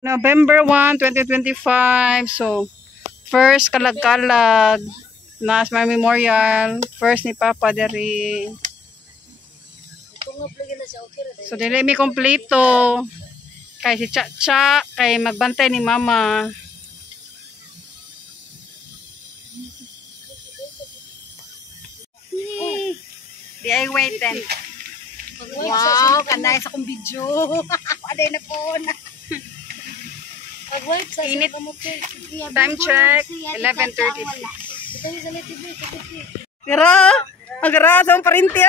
November 1, 2025. So, first kalag-kalag na sa memorial. First ni Papa diri. So, dili mi kompleto. Kay si Cha-Cha, kay magbantay ni Mama. DIY tent. Wow, kanay sa kong video. Aday na po na. Init. Time check, 11:30. Pero, magara sa parinti.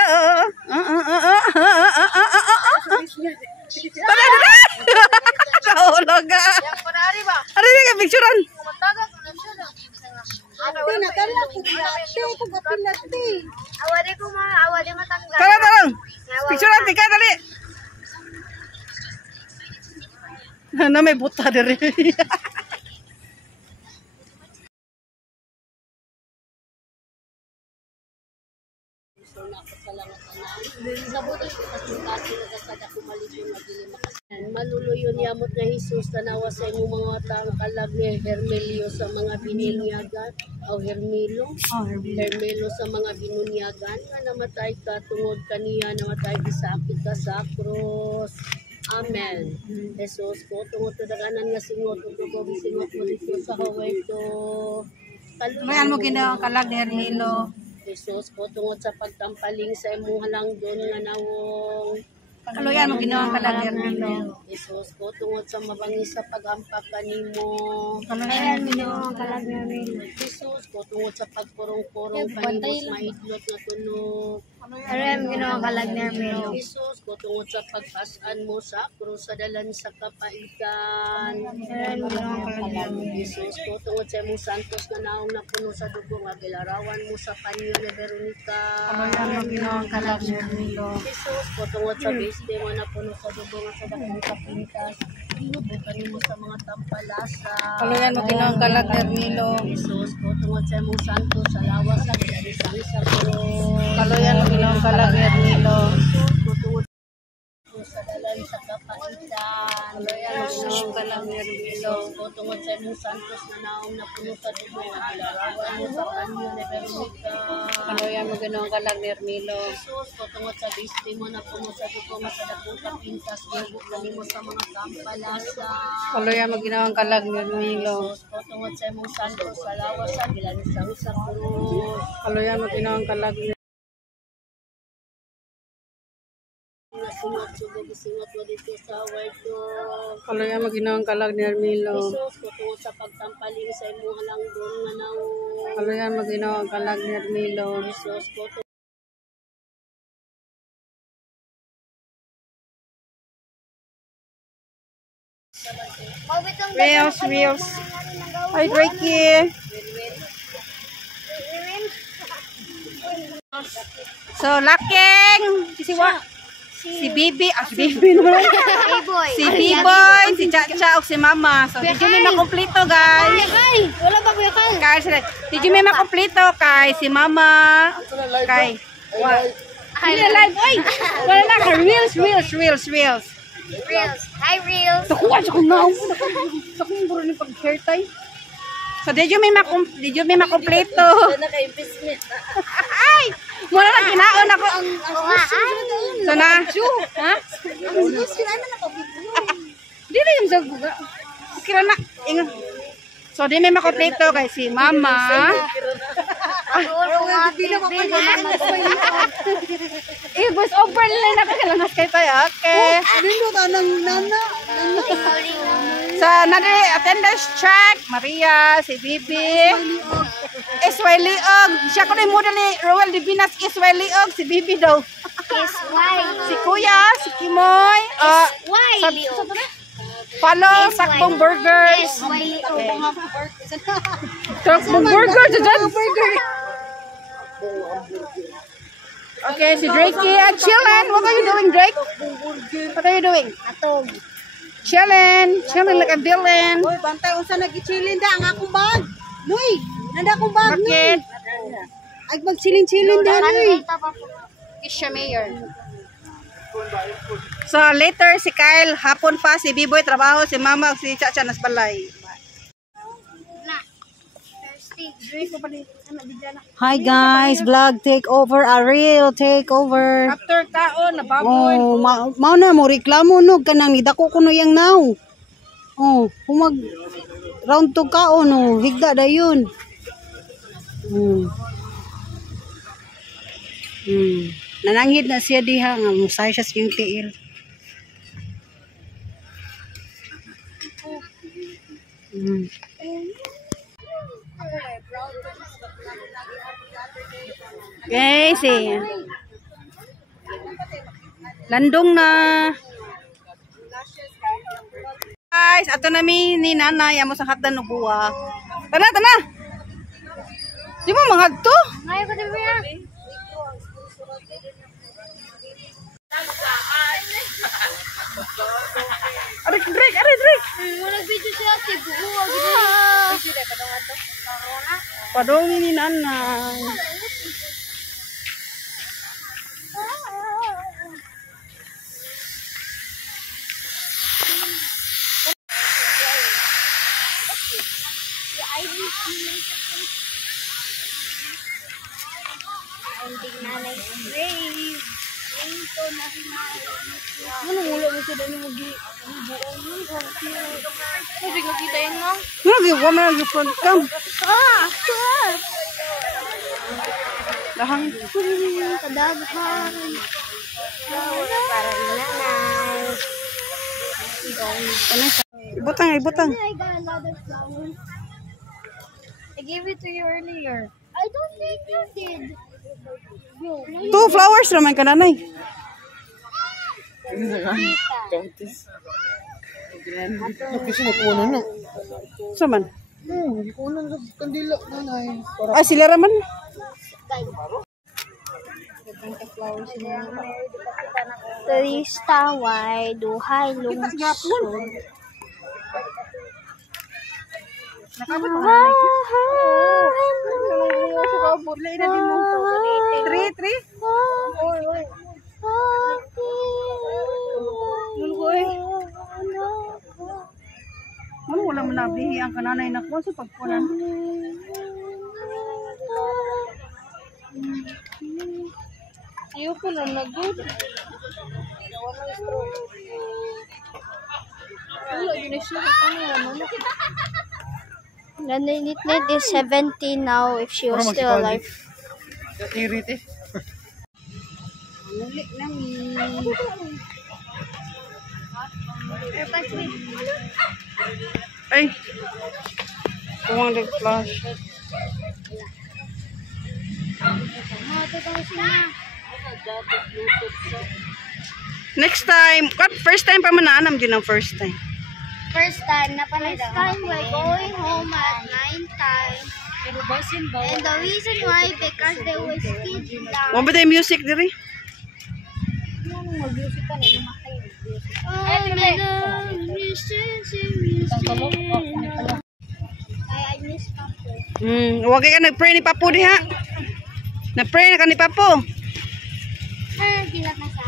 Naulog ka. Ano yung kapicturan? Tara. Picturan, tika, dali. Na may buta diri. Maluluyon yamot na Jesus tanawa sa imong mga tangkalag ni Hermelio sa mga binunyagan o Hermelo sa mga binunyagan nga namatay ka tungod kaniya namatay gisakit ka sa krus. Amen. Jesus ko tungod sa daganan nga singot ug singot mo dito sa haway to. Mayan mo ginawa kalag ni Hermelo. Jesus ko tungod sa pagtampaling sa imong halangdon nga nawong Kaluyan mo ginawa kalag ni Hermelo. Jesus ko tungod sa mabangis sa pag-ampak kanimo. Kaluyan mo ginawa kalag ni Hermelo. Jesus ko tungod sa pagkurong-kurong kanimo sa maidlot nga tunog. Kaluyan mo ginawa kalag ni Hermelo. Jesus ko tungod sa pagpasaan mo sa krus sa dalan sa kapaitan. Kaluyan mo ginawa kalag ni Hermelo. Jesus ko tungod sa imong santos nga naong napuno sa dugo nga gilarawan mo sa panyo ni Veronica. Kaluyan mo ginawa kalag ni Hermelo. Jesus ko tungod sa biste mo napuno sa dugo nga sa dakong kapintas. Inubukan mo sa mga tampalasa. Kaluyan mo ginawa kalag ni Hermelo. Jesus ko tungod sa imong santos sa lawas sa gilanisang sa krus. Kaluyan mo ginawa kalag ni Hermelo. Sa dalan sa kapaitan. Kaluyan mo ginawa kalag ni Hermelo. O tungod sa imong santos na naong napuno sa dugo nga gilarawan mo sa panyo ni Veronica. Kaluyan mo ginawa kalag ni Hermelo. Jesus, o tungod sa biste mo napuno sa dugo nga sa dakong kapintas gihugot kanimo sa mga kampalasa. Kaluyan mo ginawa kalag ni Hermelo. Jesus, o tungod sa imong santos sa lawas sa gilanisang sa krus. Kaluyan mo ginawa kalag ni Singot mo dito sa word ko. Kaluyan mo ginawa kalag ni Hermelo. Jesus, o tungod sa pagtampaling sa imong halangdon nga nawong. Kaluyan mo ginawa kalag ni Hermelo. Jesus, o Wheels. Ay, Drake. So, laking. Si Bibi. Si Bibi naman. Si B-Boy, si Cha-Cha, o si Mama. So, did you may makomplito, guys? wala ba kuya ka? Guys, did you may makomplito kay si Mama? Kay. Hindi live, oy! Wala na ka. Reels. Hi, Reels. Nakuha siya kung naong. Sakong buro ni pag-hair tie. So, did you may makomplito? Naka-investment. Ay! Muna na kinaon ako. So na. Ha? Di na yung saguga. Kira na. So, di may makomplito kay si Mama. Voice over nila na kailangan kay tayo. Okay. So, nadi attendance check. Maria, si Bibi. Isway Liog. Siya ko rin model ni Roel Divinas. Isway Liog. Si Bibi daw. Si Kuya, si Kimoy. Follow Sakbong Burgers. Sakbong Burgers. Okay, si Drakey. Chillin. What are you doing, Drake? What are you doing? Atog. Chillin like a villain. Uy, bantay unsa nag-chillin da ang akong bag. Nuy, nanda akong bag. Bakit? Ay magchillin-chillin da nuy. Isha Mayor. So later si Kyle, hapon pa si Biboy trabaho, si Mama si Chacha nas balay. Hi guys, vlog take over, a real take over. After kaon na baboy. Oh, mao na mo reklamo no kanang nidako kuno yang now. Oh, humag round to kaon no, higda dayon. Nanangid na siya diha nga musay siya yung tiil. Guys, landong na. Guys, ato nami ni nanay amo sa hatdan og buwa. Tana. Di mo mangadto? Ngayon ko din ya. Aray. Mo nag-video siya si buo. Video dai padong ato. Corona. Padong ni nanay. Ending nanay grave. Ito na Ano ulo mo sa dani mo gi buong ni. Hindi ko kita yun mo. Ano wa man yung front cam. Lahang Kadaghan. Para nanay. ibutang. I got another flower. I gave it to you earlier. I don't think you did. Two flowers naman ka nanay. Sa man? Ah, sila raman. Trista way duhay lungsod. Three. Ano wala mo nabihi ang kananay na ko sa pagpunan. Ayoko na nag-good. Nanay is 17 now if she was still alive. Muli nami. Ay. Kuwang nag-flash. Next time, first time pa man naanam din ang first time. First time we're going home at 9 times. And the reason why because there was kids down. Mo ba tayo music diri? I miss Papo. Wag ka nag-pray ni Papo diha. Na-pray na ka ni Papo. Gilat na sa